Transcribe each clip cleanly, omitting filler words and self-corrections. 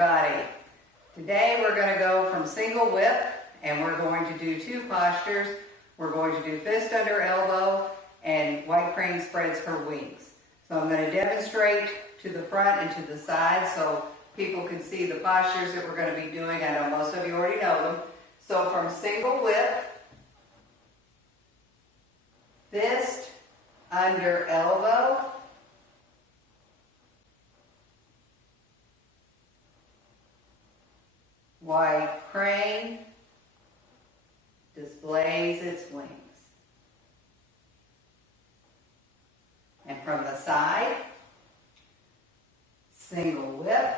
everybody. Today we're going to go from single whip and we're going to do two postures. We're going to do fist under elbow and white crane spreads her wings. So I'm going to demonstrate to the front and to the side so people can see the postures that we're going to be doing. I know most of you already know them. So from single whip, fist under elbow, white crane displays its wings. And from the side, single whip,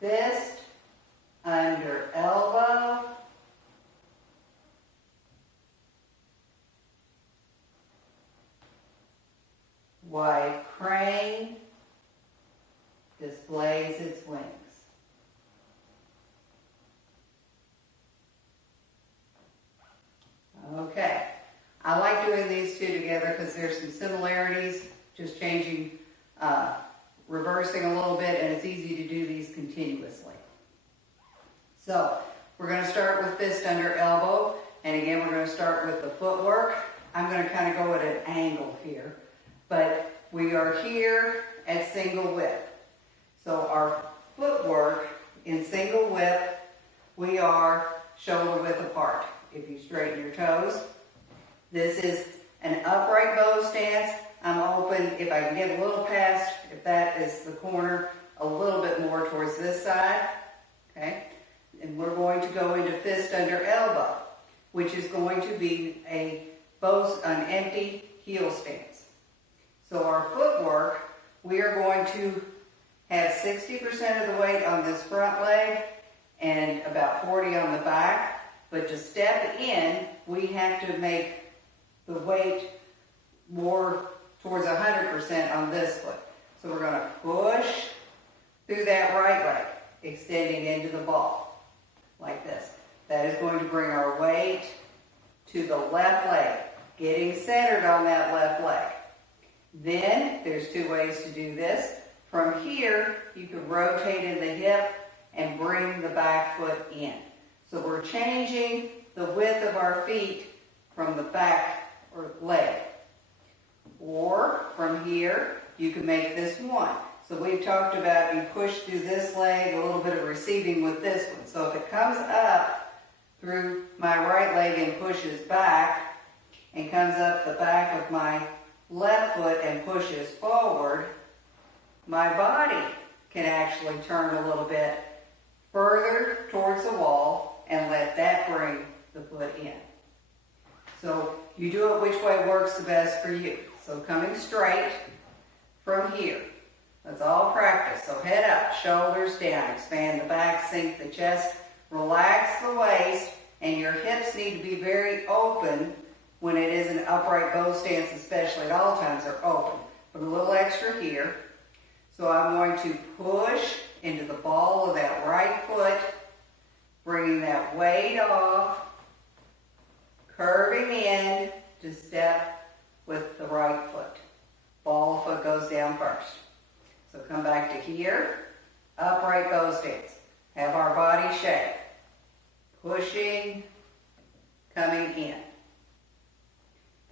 fist under elbow, white crane displays its wings. Okay, I like doing these two together because there's some similarities, just changing, reversing a little bit, and it's easy to do these continuously. So, we're going to start with fist under elbow, and again we're going to start with the footwork. I'm going to kind of go at an angle here, but we are here at single whip. So our footwork in single whip, we are shoulder width apart. If you straighten your toes, this is an upright bow stance. I'm open, if I can get a little past, if that is the corner, a little bit more towards this side, okay? And we're going to go into fist under elbow, which is going to be an empty heel stance. So our footwork, we are going to have 60% of the weight on this front leg and about 40 on the back. But to step in, we have to make the weight more towards 100% on this foot. So we're going to push through that right leg, extending into the ball, like this. That is going to bring our weight to the left leg, getting centered on that left leg. Then, there's two ways to do this. From here, you can rotate in the hip and bring the back foot in. So we're changing the width of our feet from the back or leg. Or from here, you can make this one. So we've talked about you push through this leg, a little bit of receiving with this one. So if it comes up through my right leg and pushes back, and comes up the back of my left foot and pushes forward, my body can actually turn a little bit further towards the wall and let that bring the foot in. So you do it which way works the best for you. So coming straight from here. Let's all practice. So head up, shoulders down, expand the back, sink the chest, relax the waist, and your hips need to be very open when it is an upright bow stance, especially at all times are open. Put a little extra here. So I'm going to push into the ball of that right foot, bringing that weight off, curving in to step with the right foot. Ball foot goes down first. So come back to here, upright bow stance. Have our body shape. Pushing, coming in.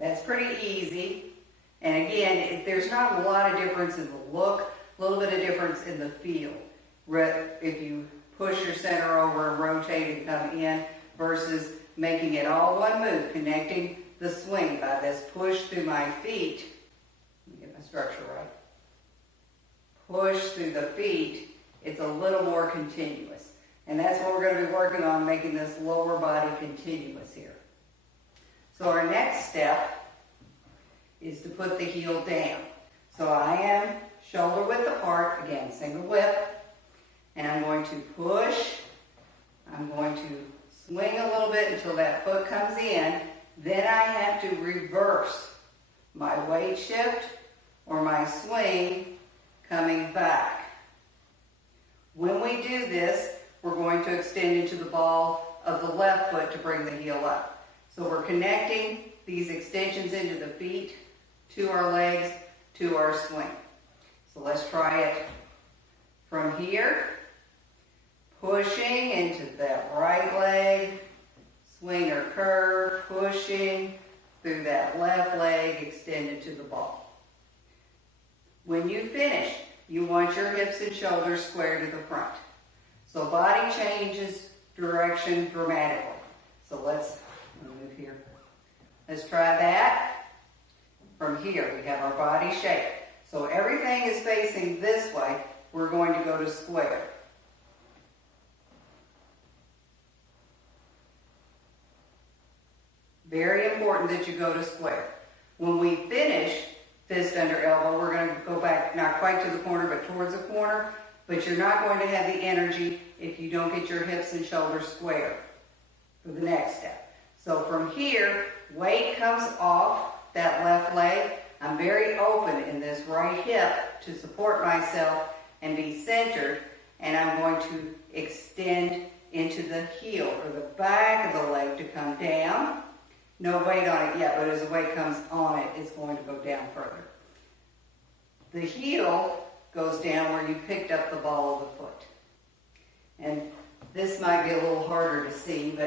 That's pretty easy. And again, there's not a lot of difference in the look, a little bit of difference in the feel. If you push your center over and rotate and come in versus making it all one move, connecting the swing by this push through my feet. Let me get my structure right. Push through the feet. It's a little more continuous. And that's what we're going to be working on, making this lower body continuous here. So our next step is to put the heel down. So I am shoulder width apart, again, single whip, and I'm going to push. I'm going to swing a little bit until that foot comes in. Then I have to reverse my weight shift or my swing coming back. When we do this, we're going to extend into the ball of the left foot to bring the heel up. So we're connecting these extensions into the feet, to our legs, to our swing. So let's try it From here, pushing into that right leg, swing or curve, pushing through that left leg extended to the ball. When you finish, you want your hips and shoulders square to the front. So body changes direction dramatically. So let's move here. Let's try that. From here, we have our body shape. So everything is facing this way. We're going to go to square. Very important that you go to square. When we finish fist under elbow, we're going to go back, not quite to the corner, but towards the corner. But you're not going to have the energy if you don't get your hips and shoulders square for the next step. So from here, weight comes off that left leg. I'm very open in this right hip to support myself and be centered. And I'm going to extend into the heel or the back of the leg to come down. No weight on it yet, but as the weight comes on it, it's going to go down further. The heel goes down where you picked up the ball of the foot. And this might be a little harder to see,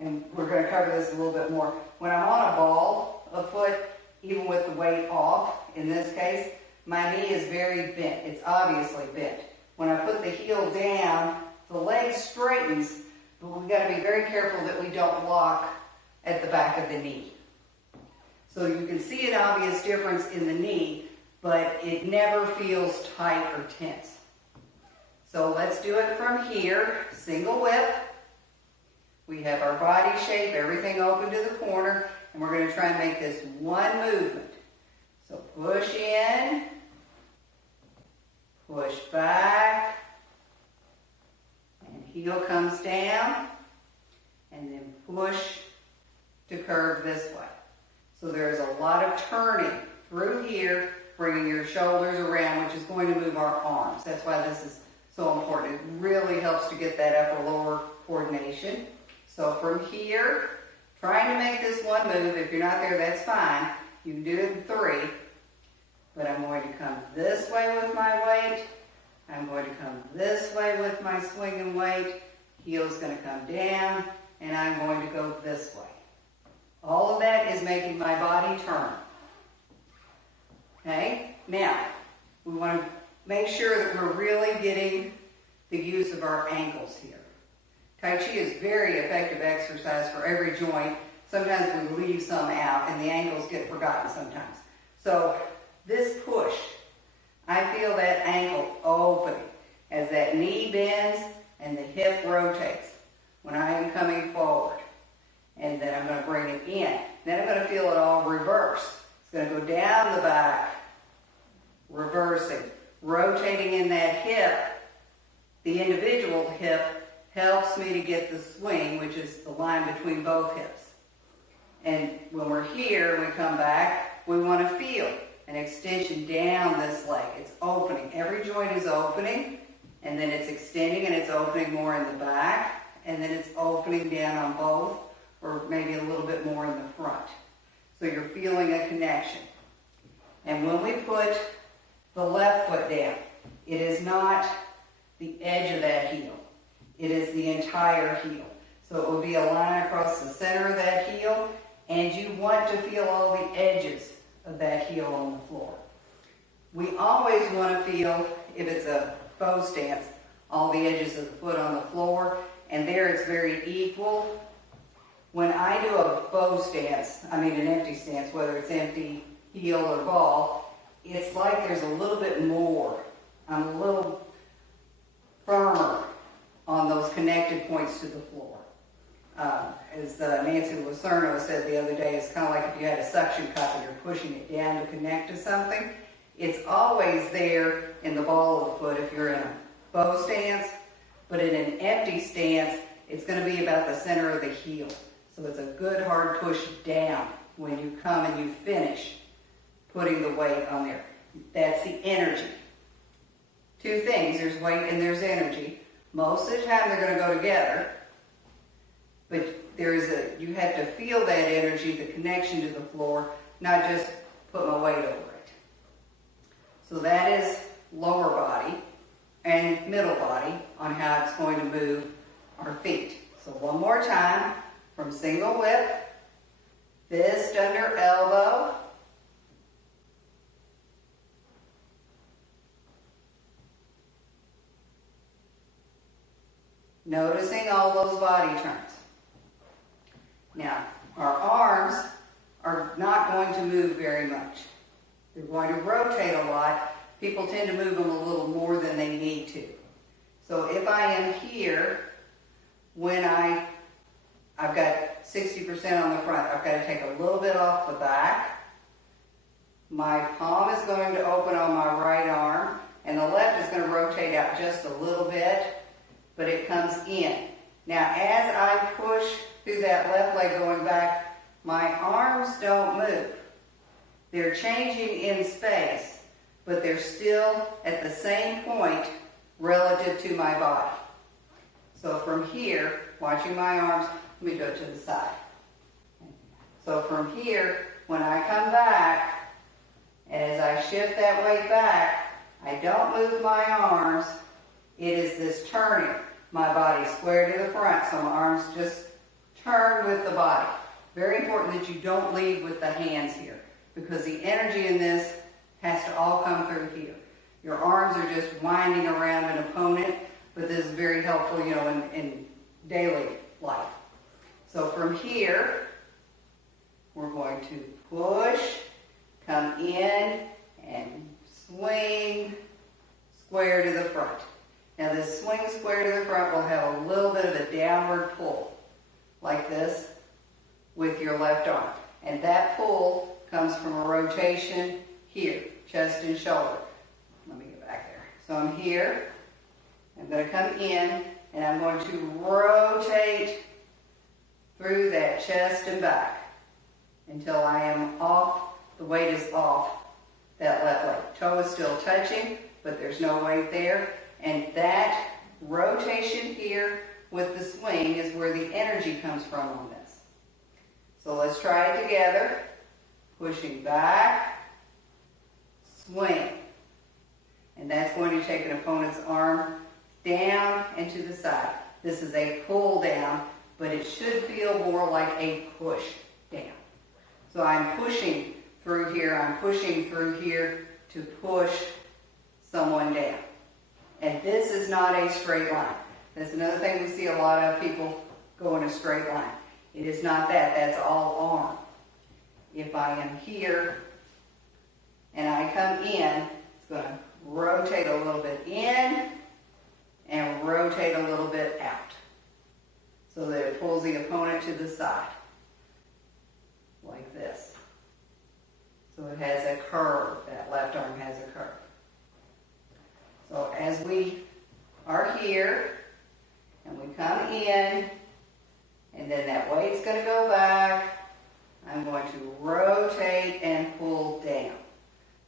and we're going to cover this a little bit more. When I'm on a ball of foot, even with the weight off, in this case, my knee is very bent. It's obviously bent. When I put the heel down, the leg straightens, but we've got to be very careful that we don't lock at the back of the knee. So you can see an obvious difference in the knee, but it never feels tight or tense. So let's do it from here. Single whip. We have our body shape, everything open to the corner, and we're going to try and make this one movement. So push in, push back, and heel comes down, and then push to curve this way. So there's a lot of turning through here, bringing your shoulders around, which is going to move our arms. That's why this is so important. It really helps to get that upper-lower coordination. So from here, trying to make this one move. If you're not there, that's fine. You can do it in 3. But I'm going to come this way with my weight. I'm going to come this way with my swinging weight. Heel's going to come down, and I'm going to go this way. All of that is making my body turn. Okay? Now, we want to make sure that we're really getting the use of our ankles here. Tai Chi is very effective exercise for every joint. Sometimes we leave some out, and the ankles get forgotten sometimes. So this push, I feel that ankle opening as that knee bends and the hip rotates when I am coming forward. And then I'm going to bring it in. Then I'm going to feel it all reverse. It's going to go down the back, reversing, rotating in that hip. The individual hip helps me to get the swing, which is the line between both hips. And when we're here, we come back, we want to feel an extension down this leg. It's opening. Every joint is opening, and then it's extending, and it's opening more in the back, and then it's opening down on both, or maybe a little bit more in the front. So you're feeling a connection. And when we put the left foot down, it is not the edge of that heel. It is the entire heel. So it will be a line across the center of that heel, and you want to feel all the edges of that heel on the floor. We always want to feel, if it's a bow stance, all the edges of the foot on the floor, and there it's very equal. When I do a bow stance, I mean an empty stance, whether it's empty, heel, or ball, it's like there's a little bit more. I'm a little firmer on those connected points to the floor. As Nancy Lucerno said the other day, it's kind of like if you had a suction cup and you're pushing it down to connect to something. It's always there in the ball of the foot if you're in a bow stance, but in an empty stance, it's going to be about the center of the heel. So it's a good hard push down when you come and you finish putting the weight on there. That's the energy. 2 things, there's weight and there's energy. Most of the time they're going to go together, but you have to feel that energy, the connection to the floor, not just put my weight over it. So that is lower body. and middle body on how it's going to move our feet. So one more time, from single whip, fist under elbow, noticing all those body turns. Now, our arms are not going to move very much. They're going to rotate a lot. People tend to move them a little more than they need to. So if I am here, when I've got 60% on the front, I've got to take a little bit off the back. My palm is going to open on my right arm, and the left is going to rotate out just a little bit, but it comes in. Now, as I push through that left leg going back, my arms don't move. They're changing in space, but they're still at the same point relative to my body. So from here, watching my arms, let me go to the side. So from here, when I come back, as I shift that weight back, I don't move my arms. It is this turning. My body square to the front, so my arms just turn with the body. Very important that you don't lead with the hands here, because the energy in this has to all come through here. Your arms are just winding around an opponent, but this is very helpful, in daily life. So from here, we're going to push, come in, and swing square to the front. Now this swing square to the front will have a little bit of a downward pull, like this, with your left arm. And that pull comes from a rotation here, chest and shoulder. Let me get back there. So I'm here, I'm going to come in, and I'm going to rotate through that chest and back until I am off, the weight is off that left leg. Toe is still touching, but there's no weight there. And that rotation here with the swing is where the energy comes from on this. So let's try it together. Pushing back, swing. And that's going to take an opponent's arm down and to the side. This is a pull down, but it should feel more like a push down. So I'm pushing through here, I'm pushing through here to push someone down. And this is not a straight line. That's another thing we see a lot of people go in a straight line. It is not that, that's all arm. If I am here and I come in, it's going to rotate a little bit in and rotate a little bit out so that it pulls the opponent to the side, like this. So it has a curve, that left arm has a curve. So as we are here, and we come in, and then that weight's going to go back, I'm going to rotate and pull down.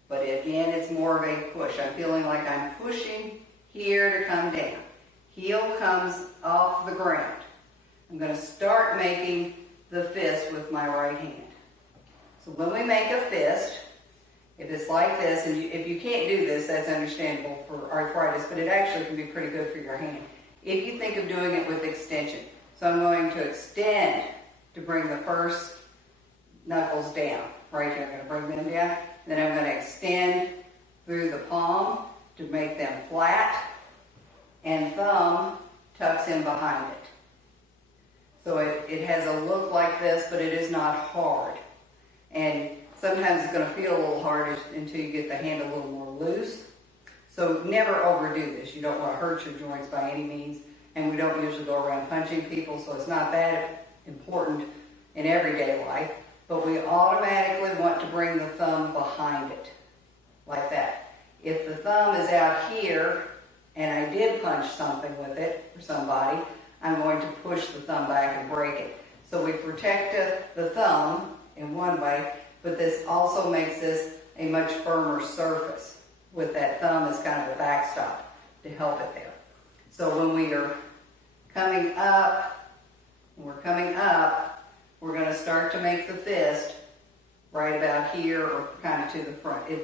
But again, it's more of a push. I'm feeling like I'm pushing here to come down. Heel comes off the ground. I'm going to start making the fist with my right hand. So when we make a fist, if it's like this, and if you can't do this, that's understandable for arthritis, but it actually can be pretty good for your hand. If you think of doing it with extension. So I'm going to extend to bring the first knuckles down. Right here, I'm going to bring them down. Then I'm going to extend through the palm to make them flat, and thumb tucks in behind it. So it has a look like this, but it is not hard. And sometimes it's going to feel a little hard until you get the hand a little more loose. So never overdo this. You don't want to hurt your joints by any means. And we don't usually go around punching people, so it's not that important in everyday life. But we automatically want to bring the thumb behind it, like that. If the thumb is out here, and I did punch something with it, or somebody, I'm going to push the thumb back and break it. So we protect the thumb in one way, but this also makes this a much firmer surface with that thumb as kind of a backstop to help it there. So when we are coming up, we're going to start to make the fist right about here or kind of to the front. We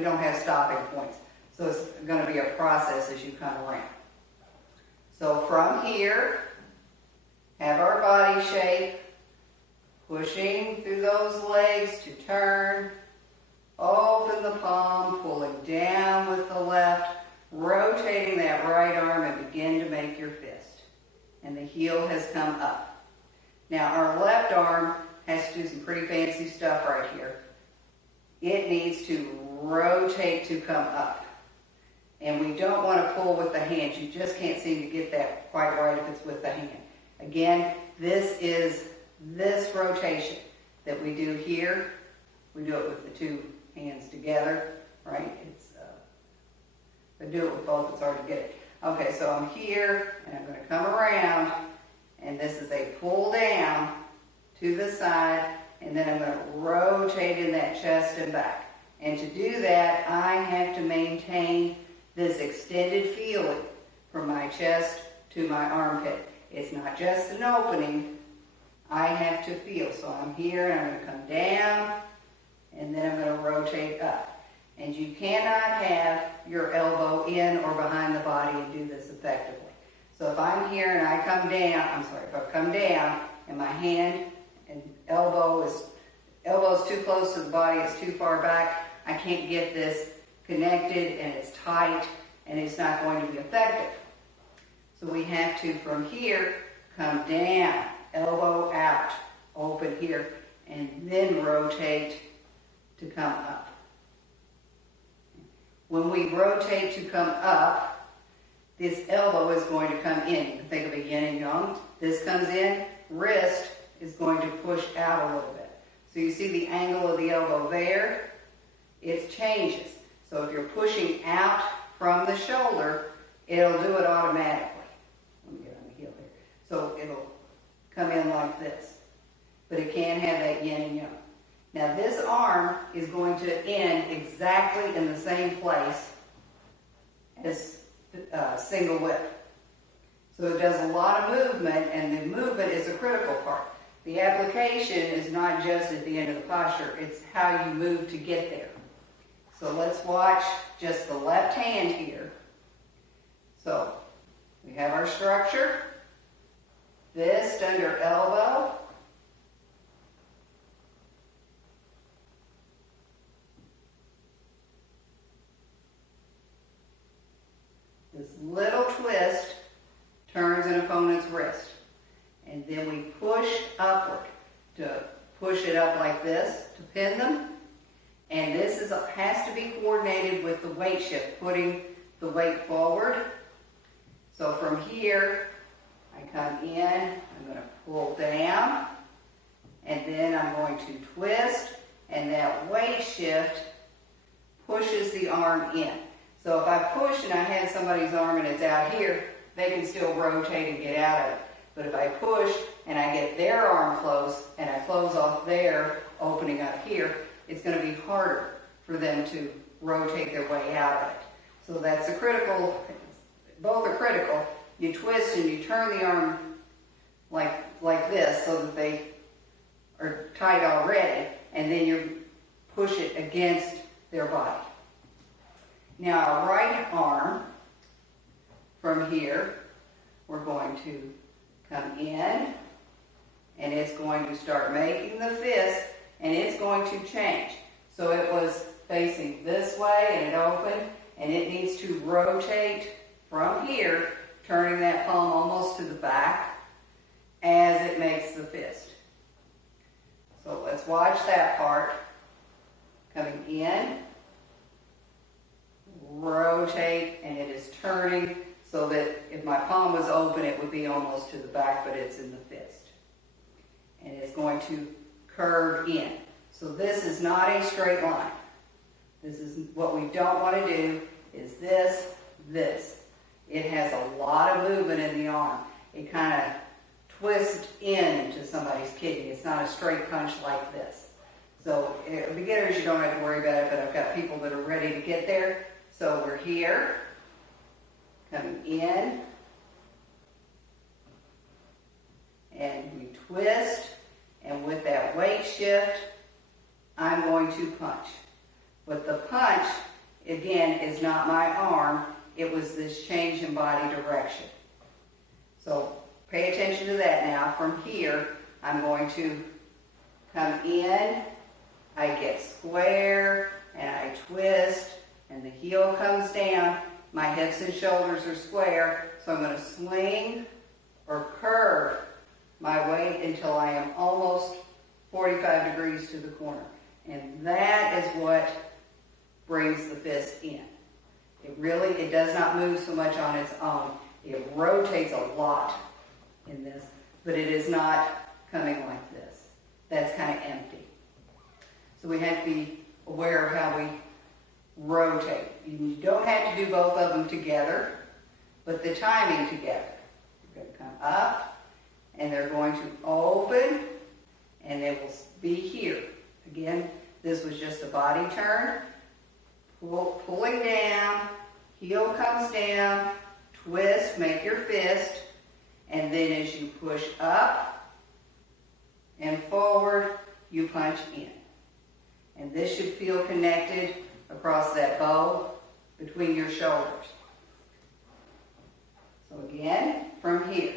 don't have stopping points. So it's going to be a process as you come around. So from here, have our body shape, pushing through those legs to turn, open the palm, pulling down with the left, rotating that right arm and begin to make your fist. And the heel has come up. Now our left arm has to do some pretty fancy stuff right here. It needs to rotate to come up. And we don't want to pull with the hands. You just can't seem to get that quite right if it's with the hand. Again, this is this rotation that we do here. We do it with the two hands together, right? But do it with both, it's hard to get it. Okay, so I'm here, and I'm going to come around, and this is a pull down to the side, and then I'm going to rotate in that chest and back. And to do that, I have to maintain this extended feeling from my chest to my armpit. It's not just an opening, I have to feel. So I'm here, and I'm going to come down, and then I'm going to rotate up. And you cannot have your elbow in or behind the body and do this effectively. So if I'm here and I come down, if I come down and my hand and elbow is too close to the body, it's too far back, I can't get this connected and it's tight and it's not going to be effective. So we have to, from here, come down, elbow out, open here, and then rotate to come up. When we rotate to come up, this elbow is going to come in. You can think of a yin and yang. This comes in, wrist is going to push out a little bit. So you see the angle of the elbow there? It changes. So if you're pushing out from the shoulder, it'll do it automatically. Let me get on the heel here. So it'll come in like this. But it can have that yin and yang. Now this arm is going to end exactly in the same place as single whip. So it does a lot of movement, and the movement is a critical part. The application is not just at the end of the posture, it's how you move to get there. So let's watch just the left hand here. So we have our structure, fist under elbow, this little twist turns an opponent's wrist. And then we push upward to push it up like this to pin them. And this has to be coordinated with the weight shift, putting the weight forward. So from here, I come in, I'm going to pull down, and then I'm going to twist, and that weight shift pushes the arm in. So if I push and I have somebody's arm and it's out here, they can still rotate and get out of it. But if I push and I get their arm close and I close off their opening up here, it's going to be harder for them to rotate their way out of it. So that's a critical, both are critical. You twist and you turn the arm like this so that they are tight already, and then you push it against their body. Now our right arm, from here, we're going to come in, and it's going to start making the fist, and it's going to change. So it was facing this way, and it opened, and it needs to rotate from here, turning that palm almost to the back as it makes the fist. So let's watch that part. Coming in, rotate, and it is turning so that if my palm was open, it would be almost to the back, but it's in the fist. And it's going to curve in. So this is not a straight line. This is what we don't want to do, is this. It has a lot of movement in the arm. It kind of twists into somebody's kidney. It's not a straight punch like this. So beginners, you don't have to worry about it, but I've got people that are ready to get there. So we're here, coming in, and we twist, and with that weight shift, I'm going to punch. But the punch again, is not my arm. It was this change in body direction. So pay attention to that now. From here, I'm going to come in, I get square, and I twist, and the heel comes down. My hips and shoulders are square, so I'm going to swing or curve my weight until I am almost 45 degrees to the corner. And that is what brings the fist in. It does not move so much on its own. It rotates a lot in this, but it is not coming like this. That's kind of empty. So we have to be aware of how we rotate. You don't have to do both of them together, but the timing together. You're going to come up, and they're going to open, and they will be here. Again, this was just a body turn. Pulling down, heel comes down, twist, make your fist, and then as you push up and forward, you punch in. And this should feel connected across that bow between your shoulders. So again, from here.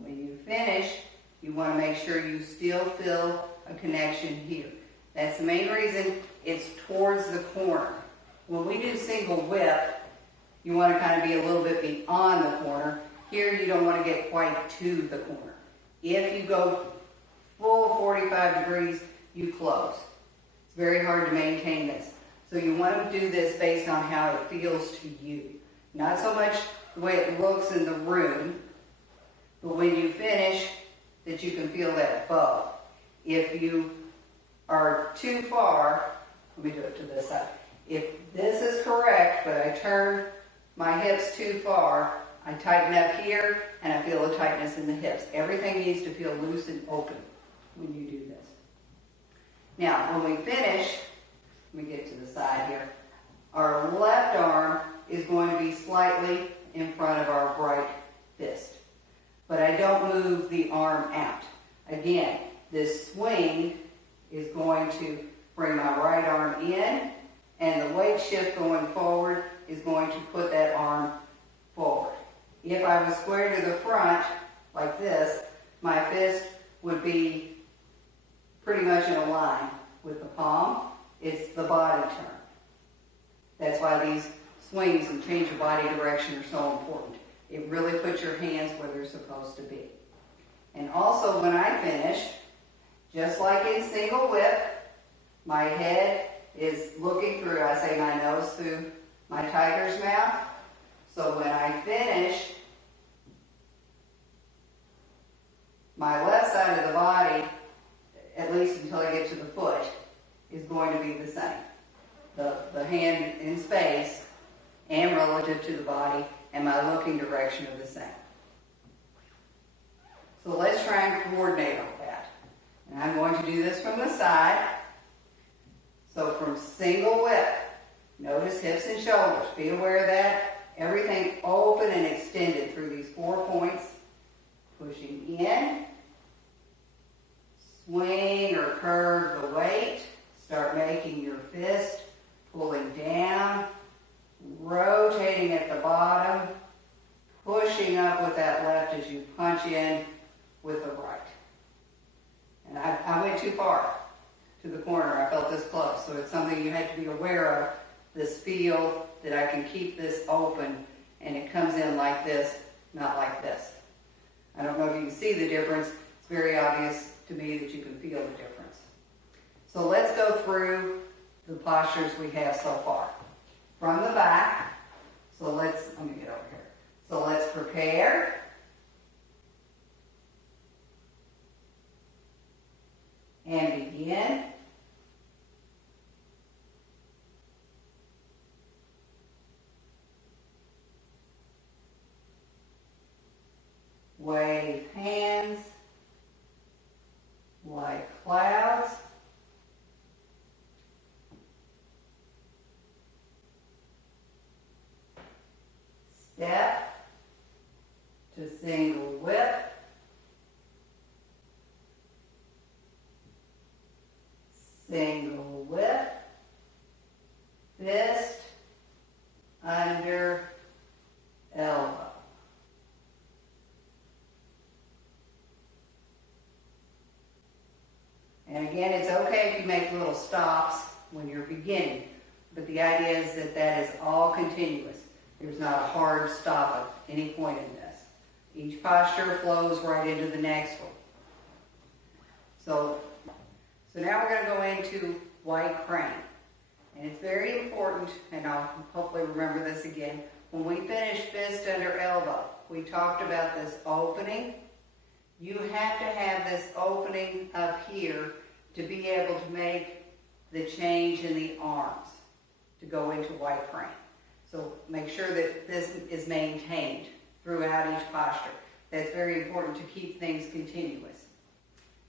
When you finish, you want to make sure you still feel a connection here. That's the main reason it's towards the corner. When we do single whip, you want to kind of be a little bit beyond the corner. Here you don't want to get quite to the corner. If you go full 45 degrees, you close. It's very hard to maintain this. So you want to do this based on how it feels to you. Not so much the way it looks in the room, but when you finish, that you can feel that bow. If you are too far, let me do it to this side. If this is correct, but I turn my hips too far, I tighten up here, and I feel a tightness in the hips. Everything needs to feel loose and open when you do this. Now, when we finish, let me get to the side here, our left arm is going to be slightly in front of our right fist. But I don't move the arm out. Again, this swing is going to bring my right arm in, and the weight shift going forward is going to put that arm forward. If I was square to the front, like this, my fist would be pretty much in a line with the palm. It's the body turn. That's why these swings and change of body direction are so important. It really puts your hands where they're supposed to be. And also when I finish, just like in single whip, my head is looking through, I say my nose through my tiger's mouth. So when I finish, my left side of the body, at least until I get to the foot, is going to be the same. The hand in space and relative to the body and my looking direction are the same. So let's try and coordinate all that. And I'm going to do this from the side. So from single whip, notice hips and shoulders. Be aware of that. Everything open and extended through these 4 points. Pushing in. Swing or curve the weight. Start making your fist. Pulling down. Rotating at the bottom. Pushing up with that left as you punch in with the right. And I went too far to the corner. I felt this close. So it's something you have to be aware of. This feel that I can keep this open and it comes in like this, not like this. I don't know if you can see the difference. It's very obvious to me that you can feel the difference. So let's go through the postures we have so far. From the back, so let me get over here. So let's prepare. And begin. Wave hands like clouds. Step to single whip, single whip, fist, under, elbow. And again, it's okay if you make little stops when you're beginning, but the idea is that that is all continuous. There's not a hard stop at any point in this. Each posture flows right into the next one. So now we're going to go into white crane. And it's very important, and I'll hopefully remember this again, when we finish fist under elbow, we talked about this opening. You have to have this opening up here to be able to make the change in the arms to go into white crane. So make sure that this is maintained throughout each posture. That's very important to keep things continuous.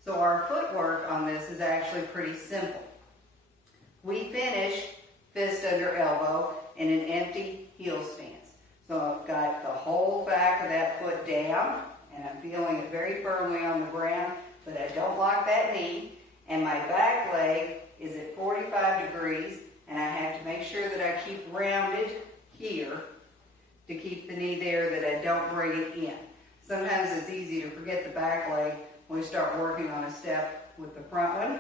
So our footwork on this is actually pretty simple. We finish fist under elbow in an empty heel stance. So I've got the whole back of that foot down, and I'm feeling it very firmly on the ground, but I don't lock that knee, and my back leg is at 45 degrees, and I have to make sure that I keep rounded here to keep the knee there, that I don't bring it in. Sometimes it's easy to forget the back leg when we start working on a step with the front one.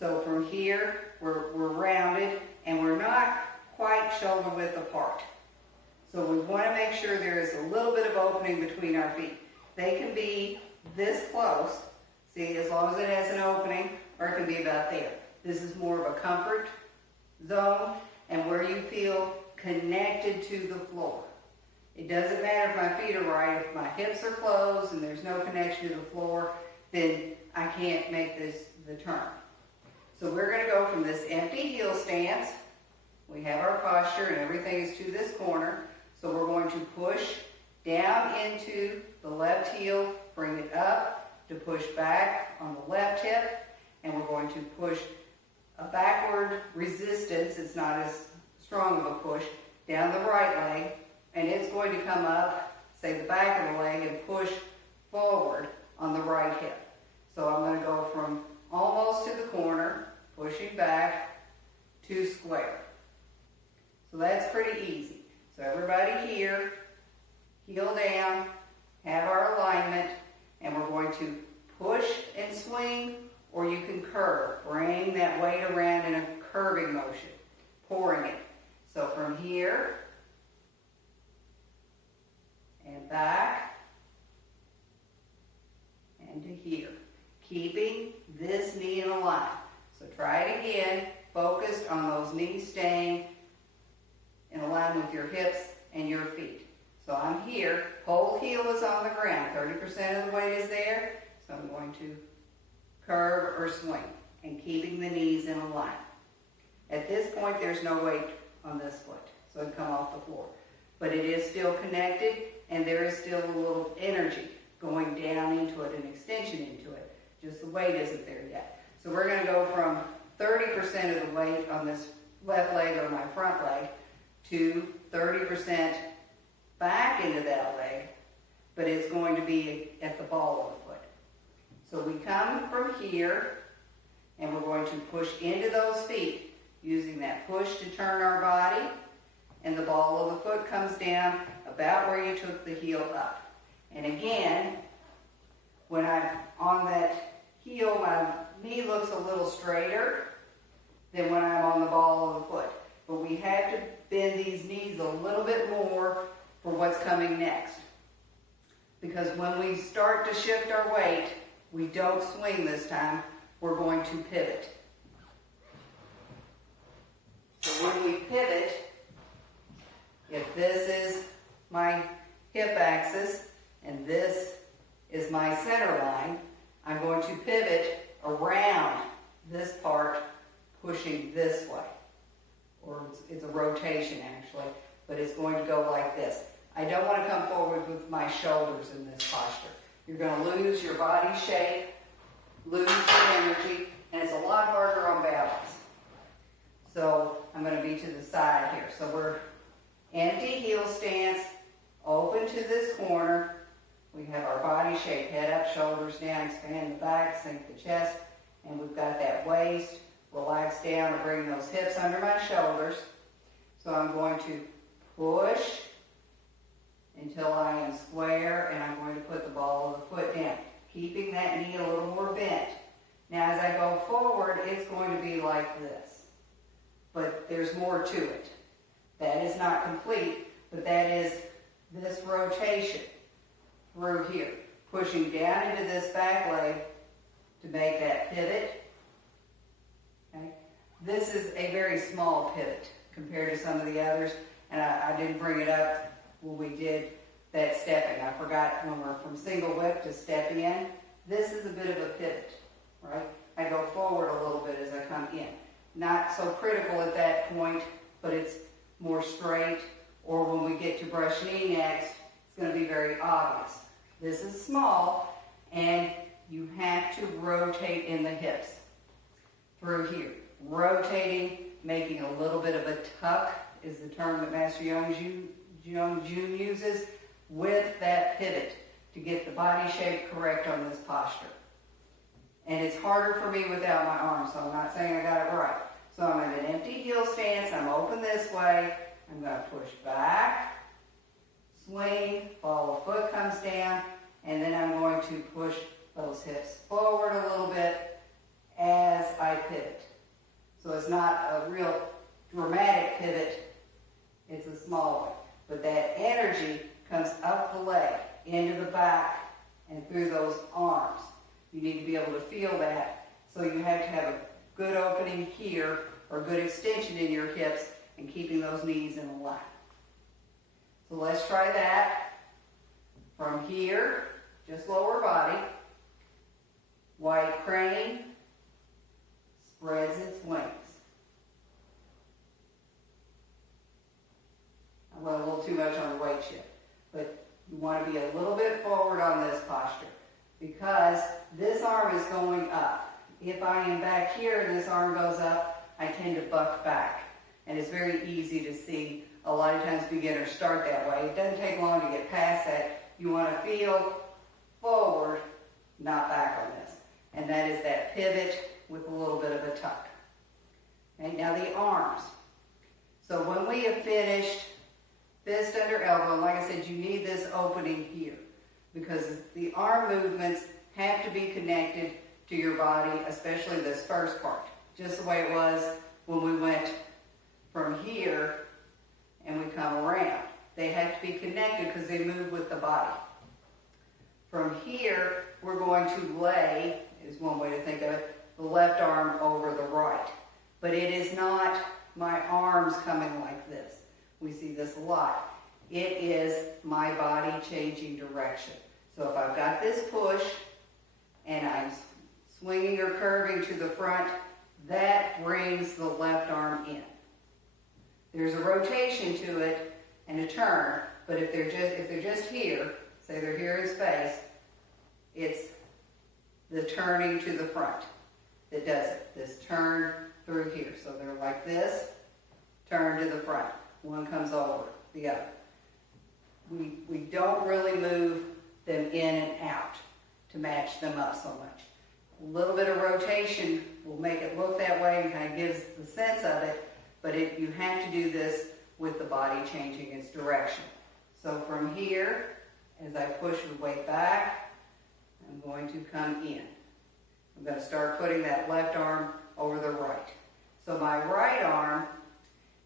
So from here, we're rounded, and we're not quite shoulder width apart. So we want to make sure there is a little bit of opening between our feet. They can be this close, see, as long as it has an opening, or it can be about there. This is more of a comfort zone, and where you feel connected to the floor. It doesn't matter if my feet are right. If my hips are closed and there's no connection to the floor, then I can't make the turn. So we're going to go from this empty heel stance. We have our posture and everything is to this corner. So we're going to push down into the left heel, bring it up to push back on the left hip, and we're going to push a backward resistance. It's not as strong of a push down the right leg, and it's going to come up, say the back of the leg, and push forward on the right hip. So I'm going to go from almost to the corner, pushing back to square. So that's pretty easy. So everybody here, heel down, have our alignment, and we're going to push and swing, or you can curve. Bring that weight around in a curving motion, pouring it. So from here, and back, and to here. Keeping this knee in a line. So try it again, focused on those knees staying in line with your hips and your feet. So I'm here, whole heel is on the ground, 30% of the weight is there, so I'm going to curve or swing, and keeping the knees in a line. At this point, there's no weight on this foot, so it come off the floor. But it is still connected, and there is still a little energy going down into it, an extension into it. Just the weight isn't there yet. So we're going to go from 30% of the weight on this left leg or my front leg to 30% back into that leg, but it's going to be at the ball of the foot. So we come from here, and we're going to push into those feet, using that push to turn our body, and the ball of the foot comes down about where you took the heel up. And again, when I'm on that heel, my knee looks a little straighter than when I'm on the ball of the foot. But we have to bend these knees a little bit more for what's coming next. Because when we start to shift our weight, we don't swing this time, we're going to pivot. So when we pivot, if this is my hip axis and this is my center line, I'm going to pivot around this part, pushing this way. Or it's a rotation actually, but it's going to go like this. I don't want to come forward with my shoulders in this posture. You're going to lose your body shape, lose your energy, and it's a lot harder on balance. So I'm going to be to the side here. So we're empty heel stance, open to this corner. We have our body shape, head up, shoulders down, expand the back, sink the chest, and we've got that waist, relax down and bring those hips under my shoulders. So I'm going to push until I am square, and I'm going to put the ball of the foot down, keeping that knee a little more bent. Now as I go forward, it's going to be like this, but there's more to it. That is not complete, but that is this rotation through here, pushing down into this back leg to make that pivot. Okay? This is a very small pivot compared to some of the others, and I didn't bring it up when we did that stepping. I forgot when we're from single whip to step in. This is a bit of a pivot, right? I go forward a little bit as I come in. Not so critical at that point, but it's more straight. Or when we get to brush knee next, it's going to be very obvious. This is small, and you have to rotate in the hips through here. Rotating, making a little bit of a tuck is the term that Master Young Jun uses, with that pivot to get the body shape correct on this posture. And it's harder for me without my arms, so I'm not saying I got it right. So I'm in an empty heel stance, I'm open this way, I'm going to push back, swing, ball of foot comes down, and then I'm going to push those hips forward a little bit as I pivot. So it's not a real dramatic pivot, it's a small one. But that energy comes up the leg, into the back, and through those arms. You need to be able to feel that. So you have to have a good opening here, or good extension in your hips, and keeping those knees in line. So let's try that. From here, just lower body. White crane spreads its wings. I went a little too much on the weight shift, but you want to be a little bit forward on this posture because this arm is going up. If I am back here and this arm goes up, I tend to buck back. And it's very easy to see. A lot of times beginners start that way. It doesn't take long to get past that. You want to feel forward, not back on this. And that is that pivot with a little bit of a tuck. Okay, now the arms. So when we have finished fist under elbow, and like I said, you need this opening here because the arm movements have to be connected to your body, especially this first part. Just the way it was when we went from here and we come around. They have to be connected because they move with the body. From here, we're going to lay, is one way to think of it, the left arm over the right. But it is not my arms coming like this. We see this a lot. It is my body changing direction. So if I've got this push and I'm swinging or curving to the front, that brings the left arm in. There's a rotation to it and a turn, but if they're just here, say they're here in space, it's the turning to the front that does it. This turn through here. So they're like this, turn to the front. One comes over the other. We don't really move them in and out to match them up so much. A little bit of rotation will make it look that way and kind of gives the sense of it, but you have to do this with the body changing its direction. So from here, as I push the weight back, I'm going to come in. I'm going to start putting that left arm over the right. So my right arm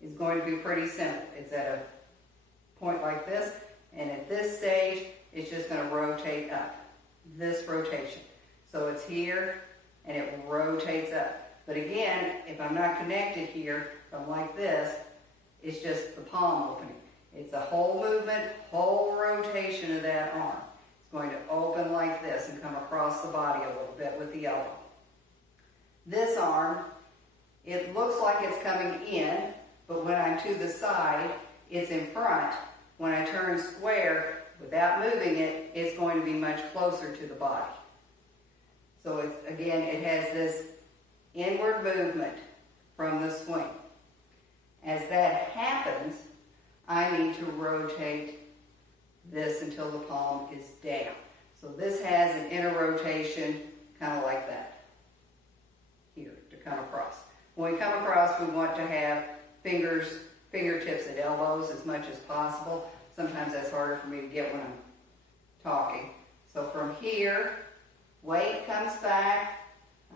is going to be pretty simple. It's at a point like this, and at this stage, it's just going to rotate up. This rotation. So it's here, and it rotates up. But again, if I'm not connected here, if I'm like this, it's just the palm opening. It's a whole movement, whole rotation of that arm. It's going to open like this and come across the body a little bit with the elbow. This arm, it looks like it's coming in, but when I'm to the side, it's in front. When I turn square, without moving it, it's going to be much closer to the body. So it has this inward movement from the swing. As that happens, I need to rotate this until the palm is down. So this has an inner rotation, kind of like that, here, to come across. When we come across, we want to have fingertips at elbows as much as possible. Sometimes that's harder for me to get when I'm talking. So from here, weight comes back.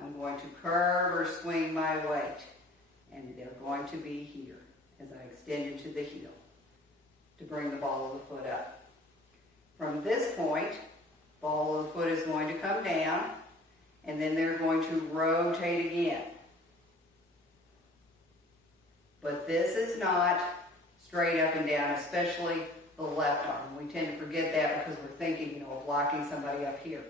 I'm going to curve or swing my weight. And they're going to be here as I extend into the heel to bring the ball of the foot up. From this point, ball of the foot is going to come down, and then they're going to rotate again. But this is not straight up and down, especially the left arm. We tend to forget that because we're thinking, of blocking somebody up here.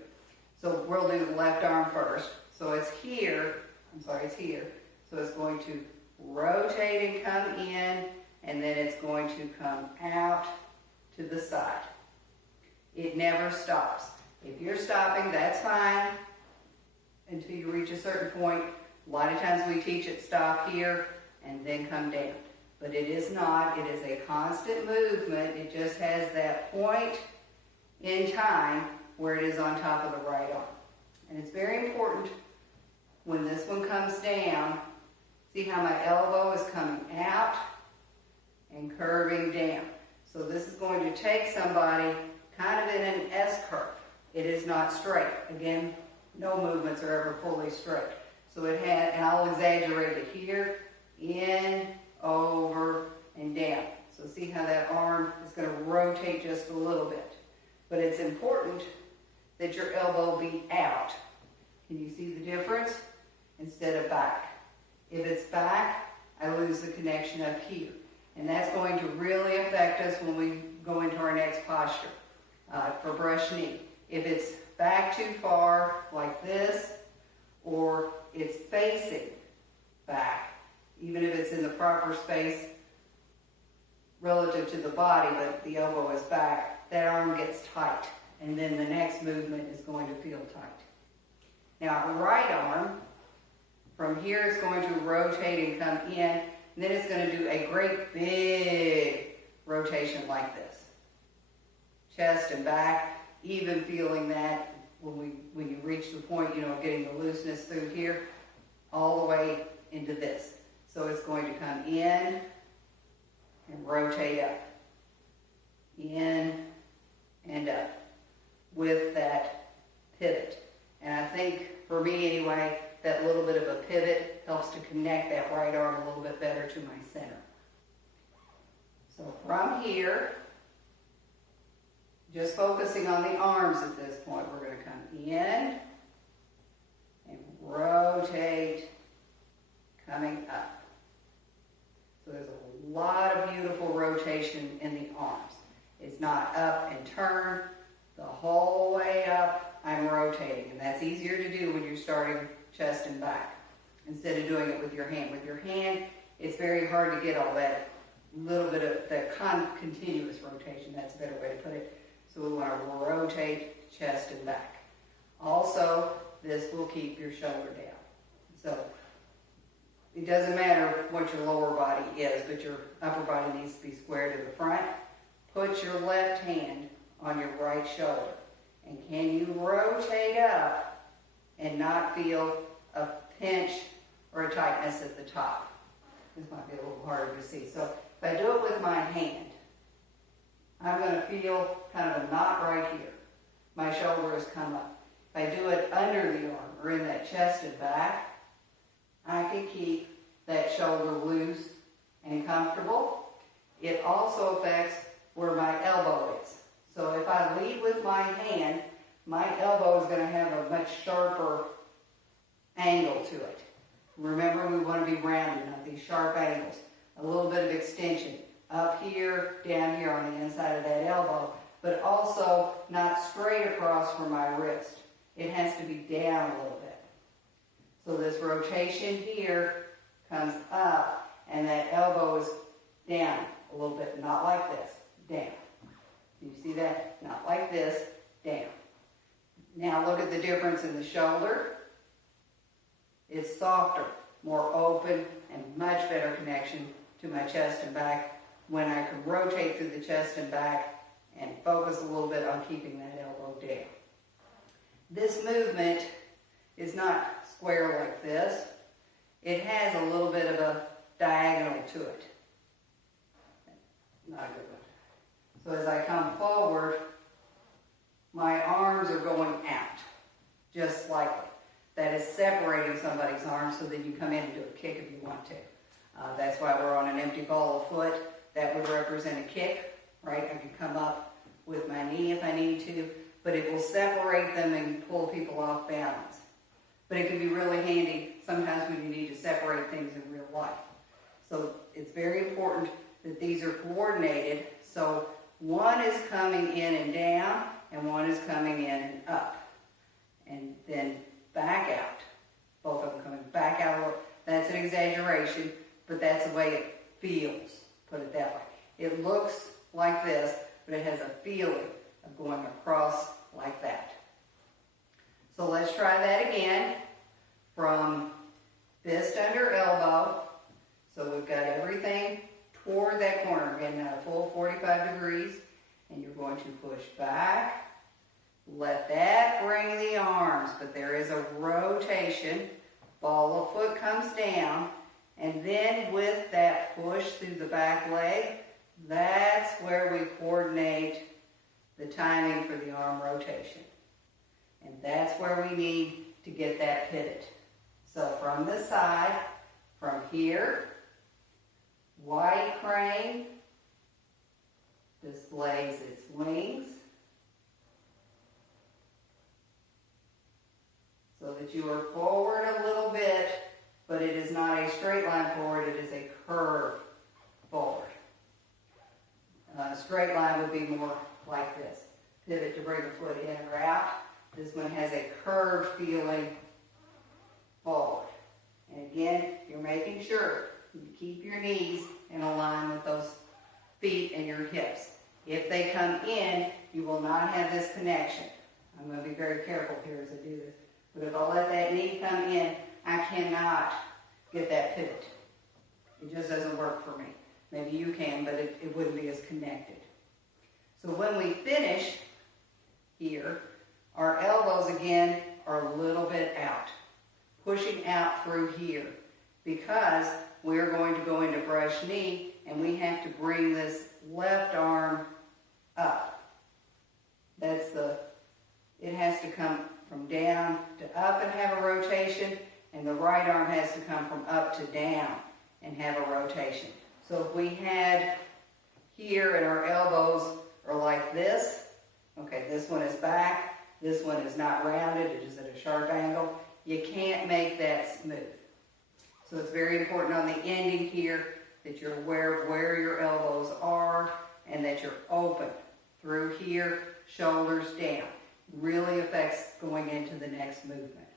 So we'll do the left arm first. So it's here, it's here. So it's going to rotate and come in, and then it's going to come out to the side. It never stops. If you're stopping, that's fine until you reach a certain point. A lot of times we teach it stop here and then come down. But it is not. It is a constant movement. It just has that point in time where it is on top of the right arm. And it's very important when this one comes down, see how my elbow is coming out and curving down. So this is going to take somebody kind of in an S curve. It is not straight. Again, no movements are ever fully straight. So it had, and I'll exaggerate it here, in, over, and down. So see how that arm is going to rotate just a little bit. But it's important that your elbow be out. Can you see the difference? Instead of back. If it's back, I lose the connection up here. And that's going to really affect us when we go into our next posture for brush knee. If it's back too far, like this, or it's facing back, even if it's in the proper space relative to the body, but the elbow is back, that arm gets tight. And then the next movement is going to feel tight. Now, our right arm, from here it's going to rotate and come in, and then it's going to do a great big rotation like this. Chest and back, even feeling that when you reach the point, of getting the looseness through here, all the way into this. So it's going to come in and rotate up. In and up with that pivot. And I think, for me anyway, that little bit of a pivot helps to connect that right arm a little bit better to my center. So from here, just focusing on the arms at this point, we're going to come in and rotate, coming up. So there's a lot of beautiful rotation in the arms. It's not up and turn. The whole way up, I'm rotating. And that's easier to do when you're starting chest and back instead of doing it with your hand. With your hand, it's very hard to get all that little bit of that continuous rotation. That's a better way to put it. So we want to rotate chest and back. Also, this will keep your shoulder down. So it doesn't matter what your lower body is, but your upper body needs to be square to the front. Put your left hand on your right shoulder. And can you rotate up and not feel a pinch or a tightness at the top? This might be a little harder to see. So if I do it with my hand, I'm going to feel kind of a knot right here. My shoulder has come up. If I do it under the arm or in that chest and back, I can keep that shoulder loose and comfortable. It also affects where my elbow is. So if I lead with my hand, my elbow is going to have a much sharper angle to it. Remember, we want to be rounded, not these sharp angles. A little bit of extension up here, down here on the inside of that elbow, but also not straight across from my wrist. It has to be down a little bit. So this rotation here comes up, and that elbow is down a little bit, not like this, down. You see that? Not like this, down. Now look at the difference in the shoulder. It's softer, more open, and much better connection to my chest and back when I can rotate through the chest and back and focus a little bit on keeping that elbow down. This movement is not square like this. It has a little bit of a diagonal to it. Not a good one. So as I come forward, my arms are going out, just slightly. That is separating somebody's arms so that you come in and do a kick if you want to. That's why we're on an empty ball of foot. That would represent a kick, right? I can come up with my knee if I need to, but it will separate them and pull people off balance. But it can be really handy sometimes when you need to separate things in real life. So it's very important that these are coordinated. So one is coming in and down, and one is coming in and up. And then back out. Both of them coming back out. That's an exaggeration, but that's the way it feels, put it that way. It looks like this, but it has a feeling of going across like that. So let's try that again from fist under elbow. So we've got everything toward that corner. Again, now a full 45 degrees. And you're going to push back. Let that bring the arms, but there is a rotation. Ball of foot comes down, and then with that push through the back leg, that's where we coordinate the timing for the arm rotation. And that's where we need to get that pivot. So from the side, from here, white crane displays its wings so that you are forward a little bit, but it is not a straight line forward, it is a curve forward. A straight line would be more like this. Pivot to bring the foot in or out. This one has a curved feeling forward. And again, you're making sure you keep your knees in a line with those feet and your hips. If they come in, you will not have this connection. I'm going to be very careful here as I do this. But if I let that knee come in, I cannot get that pivot. It just doesn't work for me. Maybe you can, but it wouldn't be as connected. So when we finish here, our elbows again are a little bit out, pushing out through here, because we're going to go into brush knee and we have to bring this left arm up. It has to come from down to up and have a rotation, and the right arm has to come from up to down and have a rotation. So if we had here and our elbows are like this, okay, this one is back, this one is not rounded, it is at a sharp angle, you can't make that smooth. So it's very important on the ending here that you're aware of where your elbows are and that you're open through here, shoulders down. Really affects going into the next movement.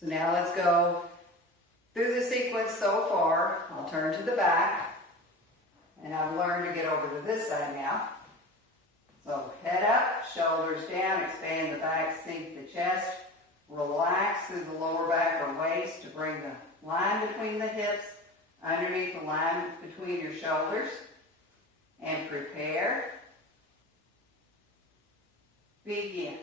So now let's go through the sequence so far. I'll turn to the back, and I've learned to get over to this side now. So head up, shoulders down, expand the back, sink the chest, relax through the lower back or waist to bring the line between the hips, underneath the line between your shoulders, and prepare. Begin.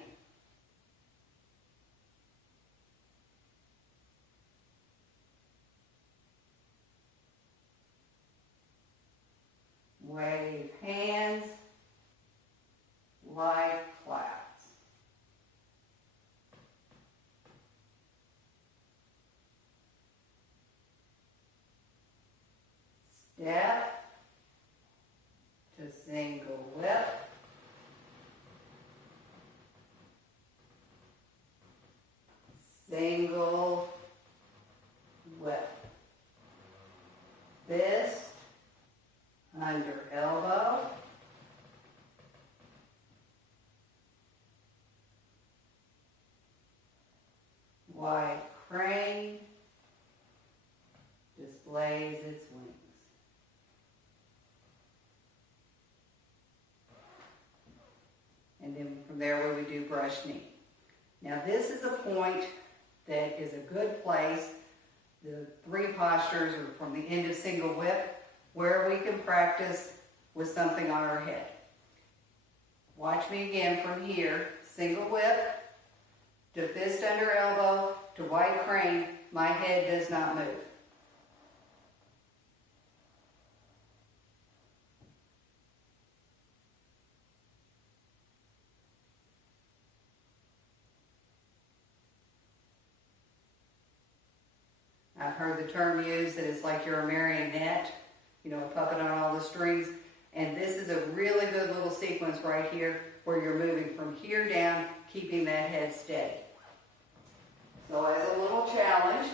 Wave hands like clouds. Step to single whip. Single whip. Fist under elbow. White crane displays its wings. And then from there where we do brush knee. Now this is a point that is a good place. The three postures are from the end of single whip where we can practice with something on our head. Watch me again from here. Single whip to fist under elbow to wide crane. My head does not move. I've heard the term used that it's like you're a marionette, a puppet on all the strings. And this is a really good little sequence right here where you're moving from here down, keeping that head steady. So as a little challenge,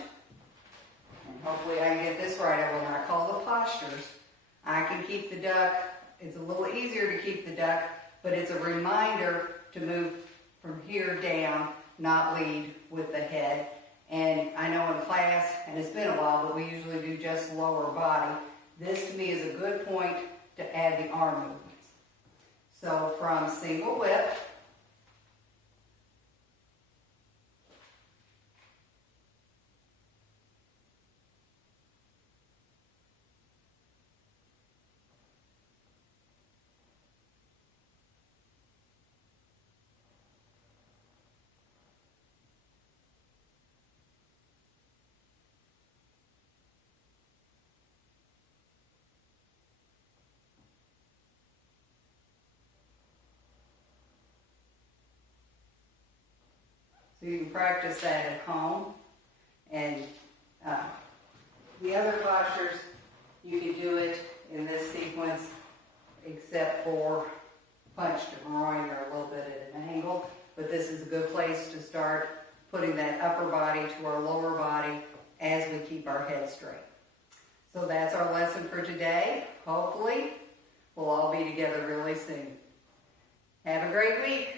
and hopefully I can get this right, I will not call the postures. I can keep the duck. It's a little easier to keep the duck, but it's a reminder to move from here down, not lead with the head. And I know in class, and it's been a while, but we usually do just lower body. This to me is a good point to add the arm movements. So from single whip, so you can practice that at home. And the other postures, you can do it in this sequence, except for punch to groin or a little bit at an angle. But this is a good place to start putting that upper body to our lower body as we keep our head straight. So that's our lesson for today. Hopefully, we'll all be together really soon. Have a great week.